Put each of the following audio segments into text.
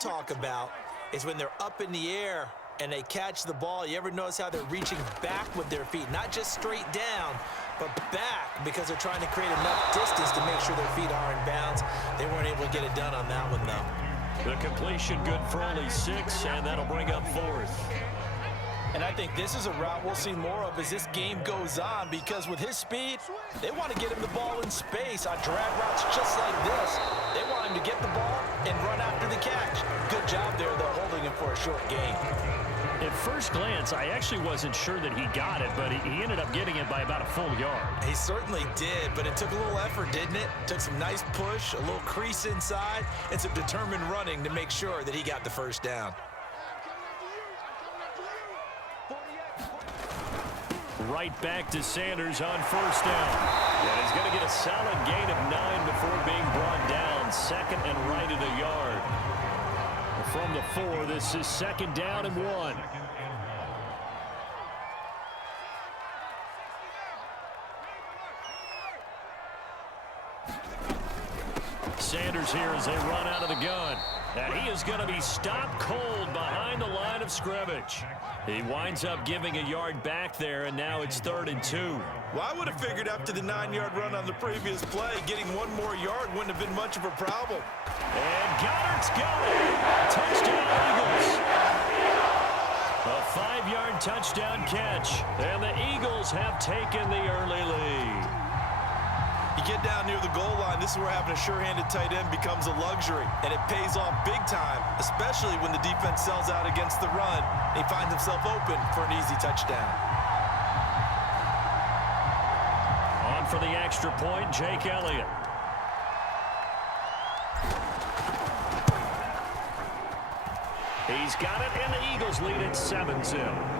talk about is when they're up in the air and they catch the ball. You ever notice how they're reaching back with their feet? Not just straight down, but back, because they're trying to create enough distance to make sure their feet are in bounds. They weren't able to get it done on that one, though. The completion good for only 6, and that'll bring up 4th. And I think this is a route we'll see more of as this game goes on, because with his speed, they want to get him the ball in space on drag routes just like this. They want him to get the ball and run after the catch. Good job there, though, holding him for a short gain. At first glance, I actually wasn't sure that he got it, but he ended up getting it by about a full yard. He certainly did, but it took a little effort, didn't it? Took some nice push, a little crease inside, and some determined running to make sure that he got the first down. Right back to Sanders on first down. And he's going to get a solid gain of 9 before being brought down. Second and right at a yard. From the 4, this is 2nd down and 1. Sanders here as they run out of the gun. And he is going to be stopped cold behind the line of scrimmage. He winds up giving a yard back there, and now it's 3rd and 2. Well, I would have figured after the 9-yard run on the previous play, getting one more yard wouldn't have been much of a problem. And Goddard's got it. Touchdown, Eagles. A 5-yard touchdown catch, and the Eagles have taken the early lead. You get down near the goal line, this is where having a sure-handed tight end becomes a luxury, and it pays off big time, especially when the defense sells out against the run, and he finds himself open for an easy touchdown. On for the extra point, Jake Elliott. He's got it, and the Eagles lead at 7-0.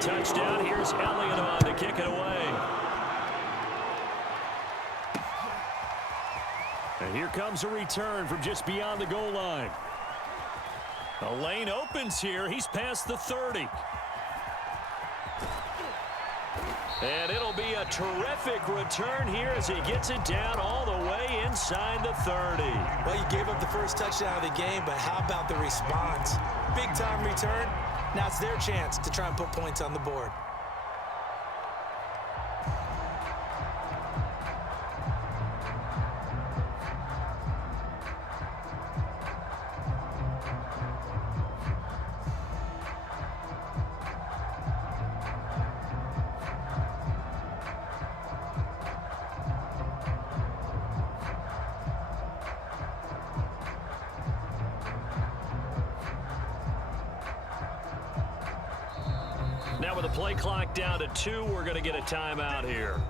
Touchdown. Here's Elliott on to kick it away. And here comes a return from just beyond the goal line. The lane opens here. He's past the 30. And it'll be a terrific return here as he gets it down all the way inside the 30. Well, you gave up the first touchdown of the game, but how about the response? Big-time return. Now it's their chance to try and put points on the board. Now with the play clock down to 2, we're going to get a timeout here.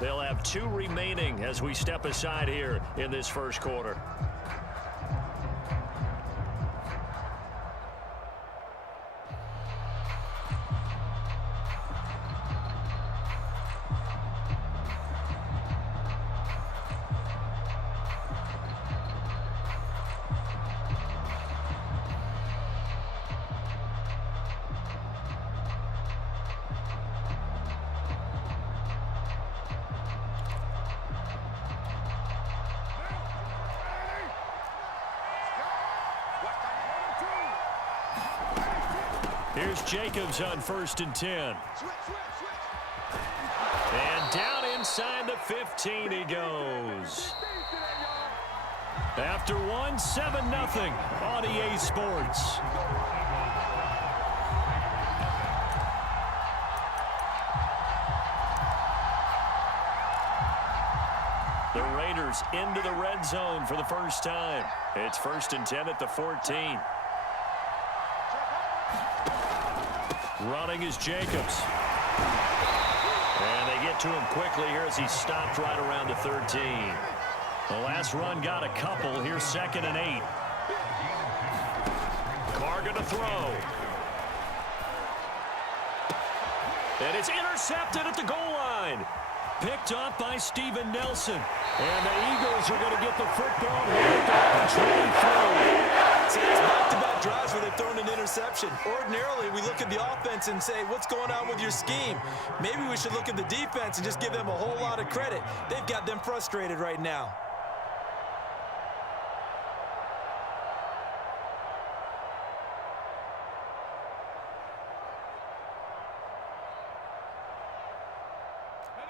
They'll have 2 remaining as we step aside here in this first quarter. Here's Jacobs on 1st and 10. And down inside the 15 he goes. After 1, 7-0 on EA Sports. The Raiders into the red zone for the first time. It's 1st and 10 at the 14. Running is Jacobs. And they get to him quickly here as he stopped right around the 13. The last run got a couple. Here's 2nd and 8. Carr going to throw. And it's intercepted at the goal line. picked off by Steven Nelson. And the Eagles are going to get the football back up and 23. See, it's back-to-back drives where they've thrown an interception. Ordinarily, we look at the offense and say, what's going on with your scheme? Maybe we should look at the defense and just give them a whole lot of credit. They've got them frustrated right now.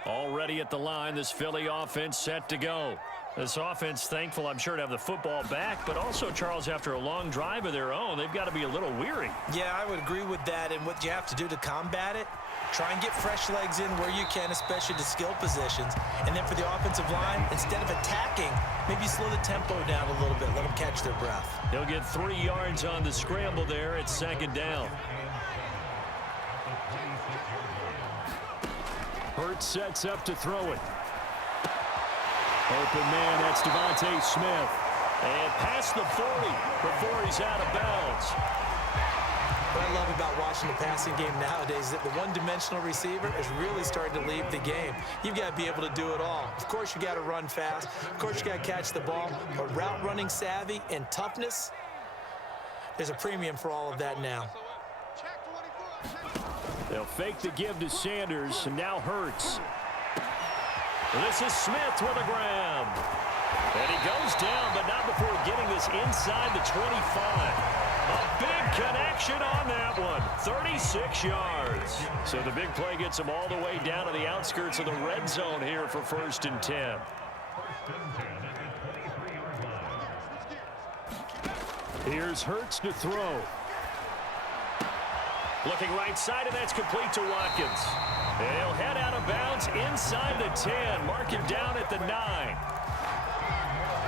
Already at the line, this Philly offense set to go. This offense thankful, I'm sure, to have the football back, but also, Charles, after a long drive of their own, they've got to be a little weary. Yeah, I would agree with that, and what you have to do to combat it, try and get fresh legs in where you can, especially to skill positions. And then for the offensive line, instead of attacking, maybe slow the tempo down a little bit, let them catch their breath. He'll get 3 yards on the scramble there. It's second down. Hurts sets up to throw it. Open man, that's Devontae Smith. And past the 40 before he's out of bounds. What I love about watching the passing game nowadays is that the one-dimensional receiver is really starting to leave the game. You've got to be able to do it all. Of course, you got to run fast. Of course, you got to catch the ball. But route running savvy and toughness, there's a premium for all of that now. They'll fake the give to Sanders, and now Hurts. This is Smith with a grab. And he goes down, but not before getting this inside the 25. A big connection on that one. 36 yards. So the big play gets him all the way down to the outskirts of the red zone here for 1st and 10. Here's Hurts to throw. Looking right side, and that's complete to Watkins. And he'll head out of bounds inside the 10. Mark him down at the 9.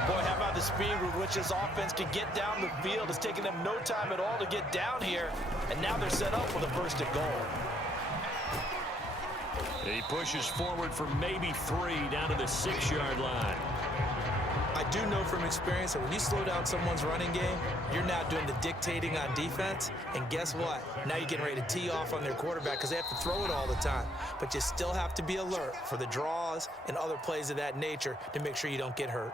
Boy, how about the speed with which this offense can get down the field? It's taking them no time at all to get down here. And now they're set up for the 1st and goal. He pushes forward for maybe 3 down to the 6-yard line. I do know from experience that when you slow down someone's running game, you're now doing the dictating on defense. And guess what? Now you're getting ready to tee off on their quarterback because they have to throw it all the time. But you still have to be alert for the draws and other plays of that nature to make sure you don't get hurt.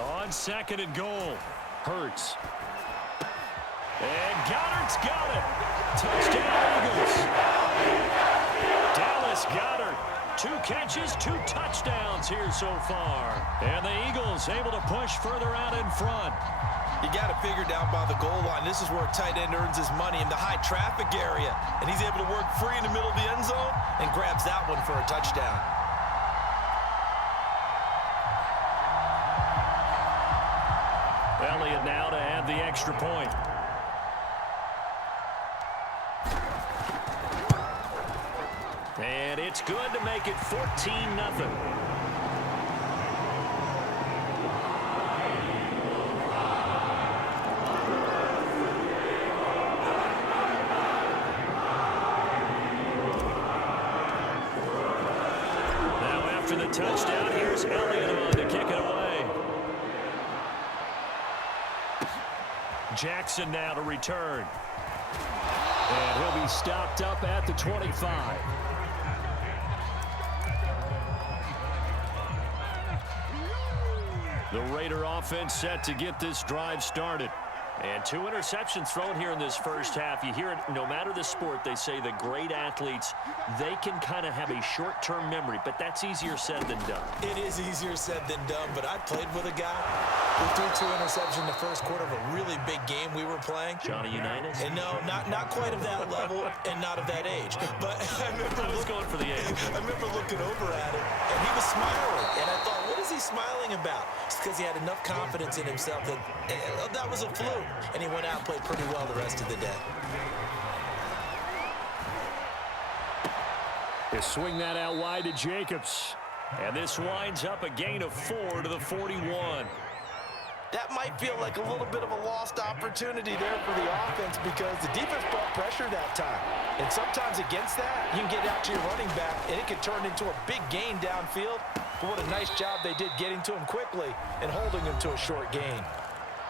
On 2nd and goal, Hurts. And Goddard's got it. Touchdown, Eagles. Dallas Goedert, 2 catches, 2 touchdowns here so far. And the Eagles able to push further out in front. You got to figure down by the goal line. This is where a tight end earns his money in the high traffic area. And he's able to work free in the middle of the end zone and grabs that one for a touchdown. Elliott now to add the extra point. And it's good to make it 14-0. Now after the touchdown, here's Elliott on to kick it away. Jackson now to return. And he'll be stopped up at the 25. The Raider offense set to get this drive started. And 2 interceptions thrown here in this first half. You hear it, no matter the sport, they say the great athletes, they can kind of have a short-term memory, but that's easier said than done. It is easier said than done, but I played with a guy who threw 2 interceptions in the first quarter of a really big game we were playing. Johnny Unitas? And no, not quite of that level and not of that age. But I was going for the age. I remember looking over at him, and he was smiling. And I thought, what is he smiling about? It's because he had enough confidence in himself that that was a fluke. And he went out and played pretty well the rest of the day. They swing that out wide to Jacobs. And this winds up a gain of 4 to the 41. That might feel like a little bit of a lost opportunity there for the offense because the defense brought pressure that time. And sometimes against that, you can get out to your running back, and it can turn into a big gain downfield. But what a nice job they did getting to him quickly and holding him to a short gain.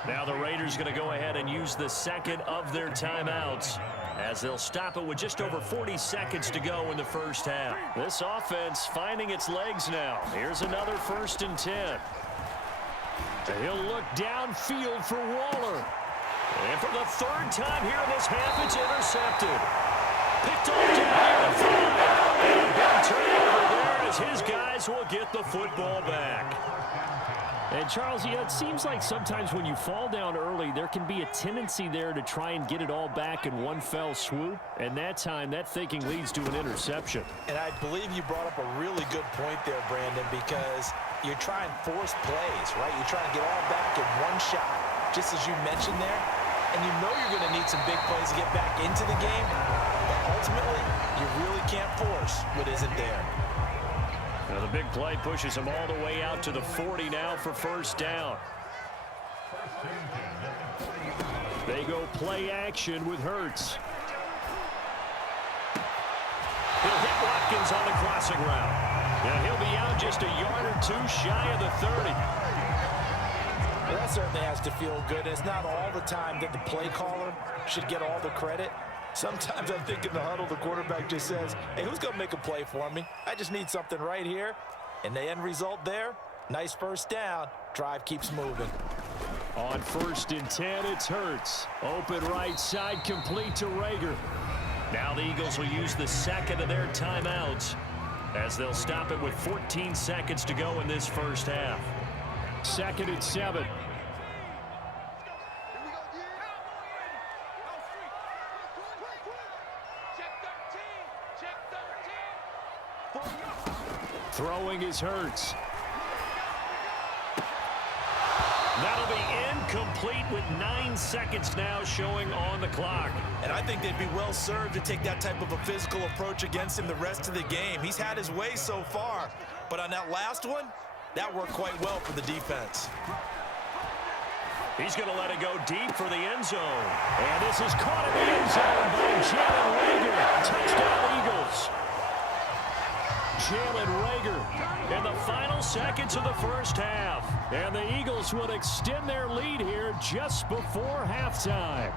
Now the Raiders going to go ahead and use the second of their timeouts as they'll stop it with just over 40 seconds to go in the first half. This offense finding its legs now. Here's another 1st and 10. He'll look downfield for Waller. And for the 3rd time here in this half, it's intercepted. Picked off down here to 5. And a big turnover there as his guys will get the football back. And, Charles, it seems like sometimes when you fall down early, there can be a tendency there to try and get it all back in one fell swoop. And that time, that thinking leads to an interception. And I believe you brought up a really good point there, Brandon, because you're trying to force plays, right? You're trying to get all back in one shot, just as you mentioned there. And you know you're going to need some big plays to get back into the game. But ultimately, you really can't force what isn't there. Now the big play pushes them all the way out to the 40 now for 1st down. They go play action with Hurts. He'll hit Watkins on the crossing route. Now he'll be out just a yard or 2 shy of the 30. Well, that certainly has to feel good. It's not all the time that the play caller should get all the credit. Sometimes I think in the huddle, the quarterback just says, hey, who's going to make a play for me? I just need something right here. And the end result there, nice 1st down. Drive keeps moving. On 1st and 10, it's Hurts. Open right side, complete to Rager. Now the Eagles will use the second of their timeouts as they'll stop it with 14 seconds to go in this first half. 2nd and 7. Throwing is Hurts. That'll be incomplete with 9 seconds now showing on the clock. And I think they'd be well served to take that type of a physical approach against him the rest of the game. He's had his way so far, but on that last one, that worked quite well for the defense. He's going to let it go deep for the end zone. And this is caught in the end zone by Jalen Rager. Touchdown, Eagles. Jalen Rager in the final seconds of the first half. And the Eagles would extend their lead here just before halftime.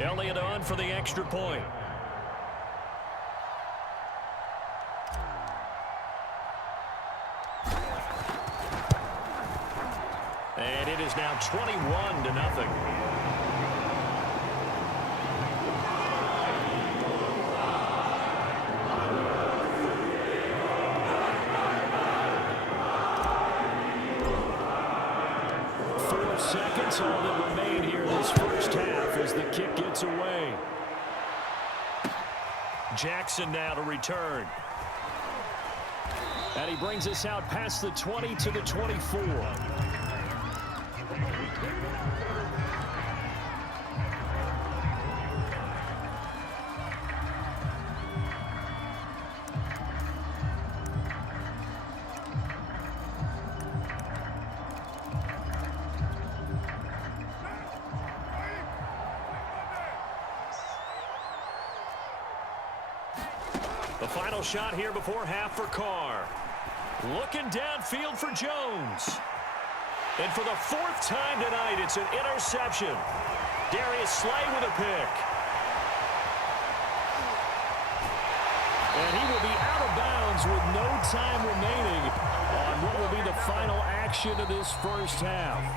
Elliott on for the extra point. And it is now 21-0. Seconds all that remain here in this first half as the kick gets away. Jackson now to return. And he brings us out past the 20 to the 24. The final shot here before half for Carr. Looking downfield for Jones. And for the 4th time tonight, it's an interception. Darius Slay with a pick. And he will be out of bounds with no time remaining on what will be the final action of this first half.